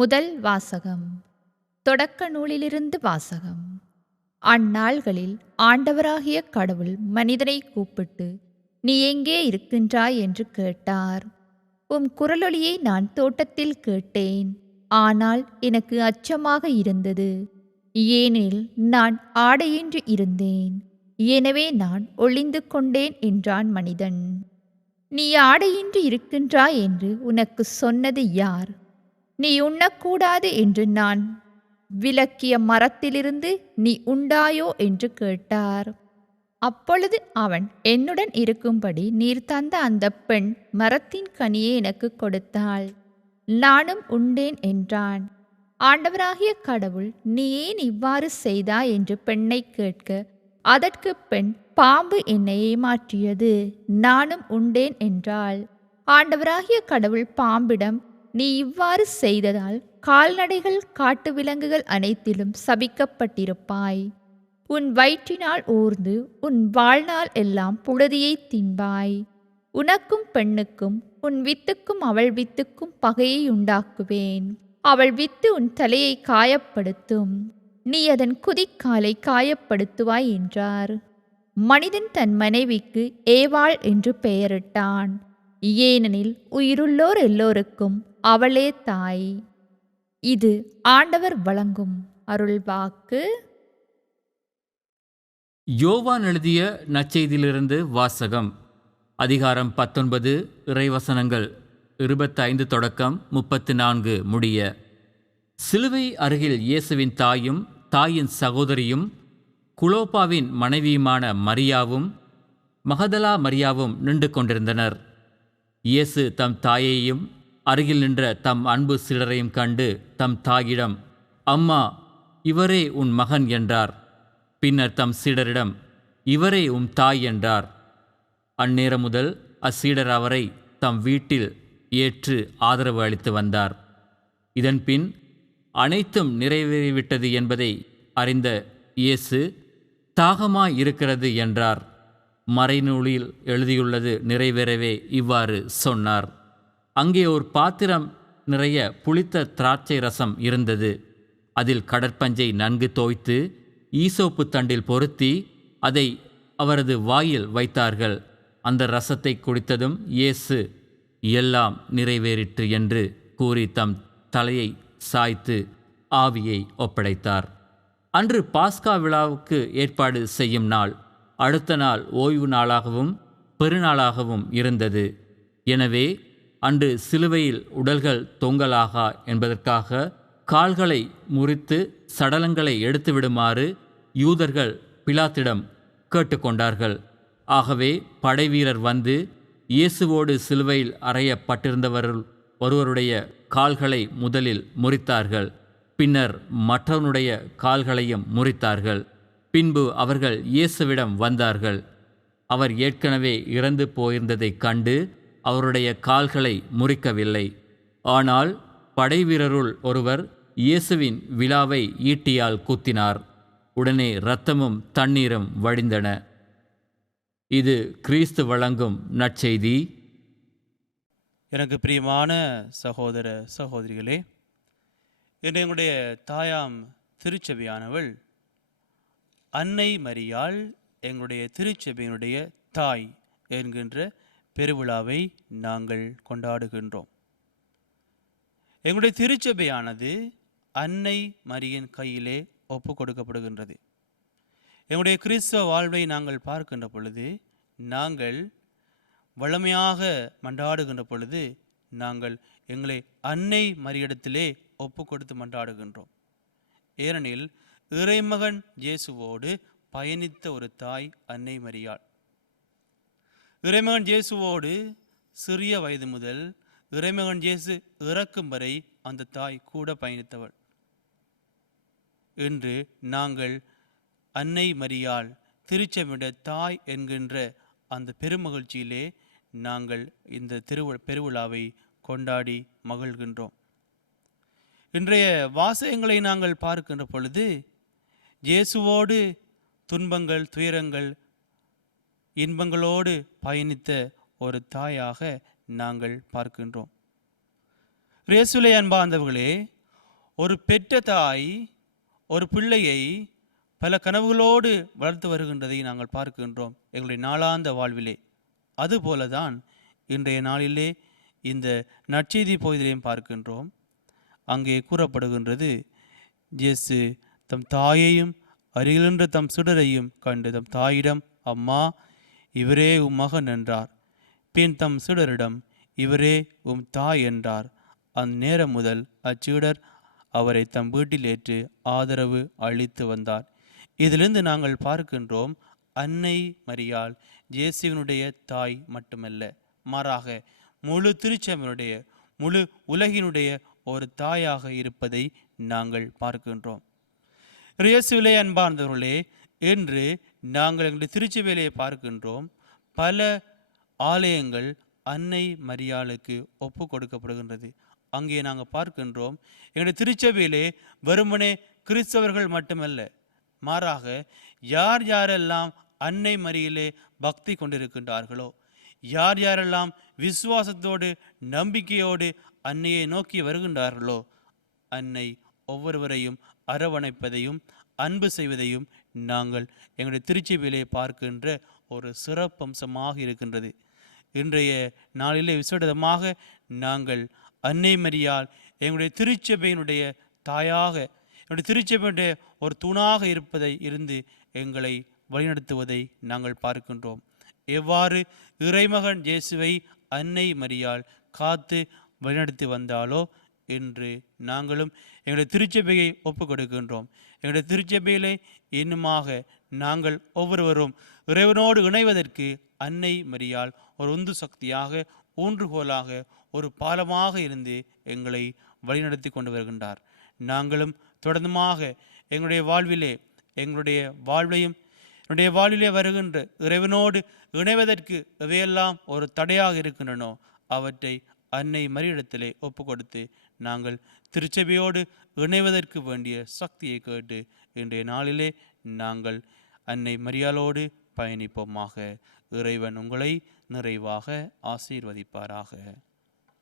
முதல் வாசகம். தொடக்க நூலிலிருந்து வாசகம். அந்நாள்களில் ஆண்டவராகிய கடவுள் மனிதனை கூப்பிட்டு, நீ எங்கே இருக்கின்றாய் என்று கேட்டார். உம் குரலொலியை நான் தோட்டத்தில் கேட்டேன். ஆனால் எனக்கு அச்சமாக இருந்தது, ஏனெனில் நான் ஆடையின்றி இருந்தேன். எனவே நான் ஒளிந்து கொண்டேன் என்றான் மனிதன். நீ ஆடையின்றி இருக்கின்றாய் என்று உனக்கு சொன்னது யார்? நீ உண்ணக்கூடாது என்று நான் விலக்கிய மரத்திலிருந்து நீ உண்டாயோ என்று கேட்டார். அப்பொழுது அவன், என்னுடன் இருக்கும்படி நீர் தந்த அந்த பெண் மரத்தின் கனியை எனக்கு கொடுத்தாள், நானும் உண்டேன் என்றான். ஆண்டவராகிய கடவுள், நீ ஏன் இவ்வாறு செய்தாய் என்று பெண்ணை கேட்க, அதற்கு பெண், பாம்பு என்னை ஏமாற்றியது, நானும் உண்டேன் என்றாள். ஆண்டவராகிய கடவுள் பாம்பிடம், நீ இவ்வாறு செய்ததால் கால்நடைகள் காட்டு விலங்குகள் அனைத்திலும் சபிக்கப்பட்டிருப்பாய். உன் வயிற்றினால் ஊர்ந்து உன் வாழ்நாள் எல்லாம் புழுதியை தின்பாய். உனக்கும் பெண்ணுக்கும் உன் வித்துக்கும் அவள் வித்துக்கும் பகையை உண்டாக்குவேன். அவள் வித்து உன் தலையை காயப்படுத்தும், நீ அதன் குதிக்காலை காயப்படுத்துவாய் என்றார். மனிதன் தன் மனைவிக்கு ஏவாள் என்று பெயரிட்டான், ஏனெனில் உயிருள்ளோர் எல்லோருக்கும் அவளே தாய். இது ஆண்டவர் வழங்கும் அருள்வாக்கு. யோவான் எழுதிய நற்செய்தியிலிருந்து வாசகம். அதிகாரம் 19, இறைவசனங்கள் 25 தொடக்கம் 34 முடிய. சிலுவை அருகில் இயேசுவின் தாயும் தாயின் சகோதரியும் குலோப்பாவின் மனைவியுமான மரியாவும் மகதலா மரியாவும் நின்று கொண்டிருந்தனர். இயேசு தம் தாயையும் அருகில் நின்ற தம் அன்பு சீடரையும் கண்டு தம் தாயிடம், அம்மா, இவரே உன் மகன் என்றார். பின்னர் தம் சீடரிடம், இவரே உம் தாய் என்றார். அந்நேரம் முதல் அச்சீடர் அவரை தம் வீட்டில் ஏற்று ஆதரவு அளித்து வந்தார். இதன்பின் அனைத்தும் நிறைவேறிவிட்டது என்பதை அறிந்த இயேசு, தாகமாய் இருக்கிறது என்றார். மறைநூலில் எழுதியுள்ளது நிறைவேறவே இவ்வாறு சொன்னார். அங்கே ஒரு பாத்திரம் நிறைய புளித்த திராட்சை ரசம் இருந்தது. அதில் கடற்பஞ்சை நன்கு தோய்த்து ஈசோப்பு தண்டில் பொருத்தி அதை அவரது வாயில் வைத்தார்கள். அந்த ரசத்தை குடித்ததும் இயேசு, எல்லாம் நிறைவேறிற்று என்று கூறி தம் தலையை சாய்த்து ஆவியை ஒப்படைத்தார். அன்று பாஸ்கா விழாவுக்கு ஏற்பாடு செய்யும் நாள். அடுத்த நாள் ஓய்வு நாளாகவும் பெருநாளாகவும் இருந்தது. எனவே அன்று சிலுவையில் உடல்கள் தொங்கலாகா என்பதற்காக கால்களை முறித்து சடலங்களை எடுத்துவிடுமாறு யூதர்கள் பிலாத்திடம் கேட்டுக்கொண்டார்கள். ஆகவே படைவீரர் வந்து இயேசுவோடு சிலுவையில் அறையப்பட்டிருந்தவர்கள் ஒருவருடைய கால்களை முதலில் முறித்தார்கள். பின்னர் மற்றவனுடைய கால்களையும் முறித்தார்கள். பின்பு அவர்கள் இயேசுவிடம் வந்தார்கள். அவர் ஏற்கனவே இறந்து போயிருந்ததைக் கண்டு அவருடைய கால்களை முறிக்கவில்லை. ஆனால் படைவீரருள் ஒருவர் இயேசுவின் விலாவை ஈட்டியால் குத்தினார். உடனே இரத்தமும் தண்ணீரும் வடிந்தன. இது கிறிஸ்து வழங்கும் நற்செய்தி. எனக்கு பிரியமான சகோதர சகோதரிகளே, இன்று எங்களுடைய தாயாம் திருச்சபையானவள் அன்னை மரியாள் எங்களுடைய திருச்சபையினுடைய தாய் என்கின்ற பெருவிழாவை நாங்கள் கொண்டாடுகின்றோம். எங்களுடைய திருச்சபையானது அன்னை மரியின் கையிலே ஒப்பு கொடுக்கப்படுகின்றது. எங்களுடைய கிறிஸ்தவ வாழ்வை நாங்கள் பார்க்கின்ற பொழுது, நாங்கள் வளமையாக மன்றாடுகின்ற பொழுது, நாங்கள் எங்களை அன்னை மரியிடத்திலே ஒப்பு கொடுத்து மன்றாடுகின்றோம். ஏனெனில் இறைமகன் இயேசுவோடு பயணித்த ஒரு தாய் அன்னை மரியாள். இறைமகன் இயேசுவோடு சிறிய வயது முதல் இறைமகன் இயேசு இறக்கும் வரை அந்த தாய் கூட பயணித்தவள். இன்று நாங்கள் அன்னை மரியாள் திருச்சபையுடைய தாய் என்கின்ற அந்த பெருமகிழ்ச்சியிலே நாங்கள் இந்த பெருவிழாவை கொண்டாடி மகிழ்கின்றோம். இன்றைய வாசகங்களை நாங்கள் பார்க்கின்ற பொழுது, இயேசுவோடு துன்பங்கள், துயரங்கள், இன்பங்களோடு பயணித்த ஒரு தாயாக நாங்கள் பார்க்கின்றோம். இயேசுவிலே அன்பார்ந்தவர்களே, ஒரு பெற்ற தாய் ஒரு பிள்ளையை பல கனவுகளோடு வளர்த்து வருகின்றதை நாங்கள் பார்க்கின்றோம் எங்களுடைய நாளாந்த வாழ்விலே. அதுபோல தான் இன்றைய நாளிலே இந்த நற்செய்தி பகுதியிலையும் பார்க்கின்றோம். அங்கே கூறப்படுகின்றது, இயேசு தம் தாயையும் அருகிலின்ற தம் சுடரையும் கண்டு தம் தாயிடம், அம்மா, இவரே உம் மகன் என்றார். பின் தம் சுடரிடம், இவரே உம் தாய் என்றார். அந்நேரம் முதல் அச்சீடர் அவரை தம் வீட்டில் ஏற்று ஆதரவு அளித்து வந்தார். இதிலிருந்து நாங்கள் பார்க்கின்றோம், அன்னை மரியாள் இயேசுவினுடைய தாய் மட்டுமல்ல, மாறாக முழு திருச்சபையினுடைய முழு உலகினுடைய ஒரு தாயாக இருப்பதை நாங்கள் பார்க்கின்றோம். இயேசுவிலே அன்பார்ந்தவர்களே, இன்று நாங்கள் எங்களுடைய திருச்சபையிலே பார்க்கின்றோம், பல ஆலயங்கள் அன்னை மரியாளுக்கு ஒப்பு கொடுக்கப்படுகின்றது. அங்கே நாங்கள் பார்க்கின்றோம், எங்களுடைய திருச்சபையிலே வெறுமனே கிறிஸ்தவர்கள் மட்டுமல்ல, மாறாக யார் யாரெல்லாம் அன்னை மரியிலே பக்தி கொண்டிருக்கின்றார்களோ, யார் யாரெல்லாம் விசுவாசத்தோடு நம்பிக்கையோடு அன்னையை நோக்கி வருகின்றார்களோ, அன்னை ஒவ்வொருவரையும் அரவணைப்பதையும் அன்பு செய்வதையும் நாங்கள் எங்களுடைய திருச்சபையிலே பார்க்கின்ற ஒரு சிறப்பம்சமாக இருக்கின்றது. இன்றைய நாளிலே விசேடமாக நாங்கள் அன்னை மரியாள் எங்களுடைய திருச்சபையினுடைய தாயாக, என்னுடைய திருச்சபையினுடைய ஒரு தூணாக இருந்து எங்களை வழிநடத்துவதை நாங்கள் பார்க்கின்றோம். எவ்வாறு இறைமகன் இயேசுவை அன்னை மரியாள் காத்து வழிநடத்தி வந்தாலோ, இன்று நாங்களும் எங்களுடைய திருச்சபையை ஒப்பு கொடுக்கின்றோம். எங்களுடைய திருச்சபையிலே இன்னுமாக நாங்கள் ஒவ்வொருவரும் இறைவனோடு இணைவதற்கு அன்னை மரியாள் ஒரு உந்து சக்தியாக, ஊன்றுகோலாக, ஒரு பாலமாக இருந்து எங்களை வழிநடத்தி கொண்டு வருகின்றார். நாங்களும் தொடர்ந்துமாக எங்களுடைய வாழ்விலே, எங்களுடைய வாழ்வையும் என்னுடைய வாழ்விலே வருகின்ற இறைவனோடு இணைவதற்கு எவையெல்லாம் ஒரு தடையாக இருக்கின்றனோ அவற்றை அன்னை மரியிடத்திலே ஒப்பு கொடுத்து நாங்கள் திருச்சபையோடு இணைவதற்கு வேண்டிய சக்தியை கேட்டு இன்றைய நாளிலே நாங்கள் அன்னை மரியாளோடு பயணிப்போமாக. இறைவன் உங்களை நிறைவாக ஆசீர்வதிப்பாராக.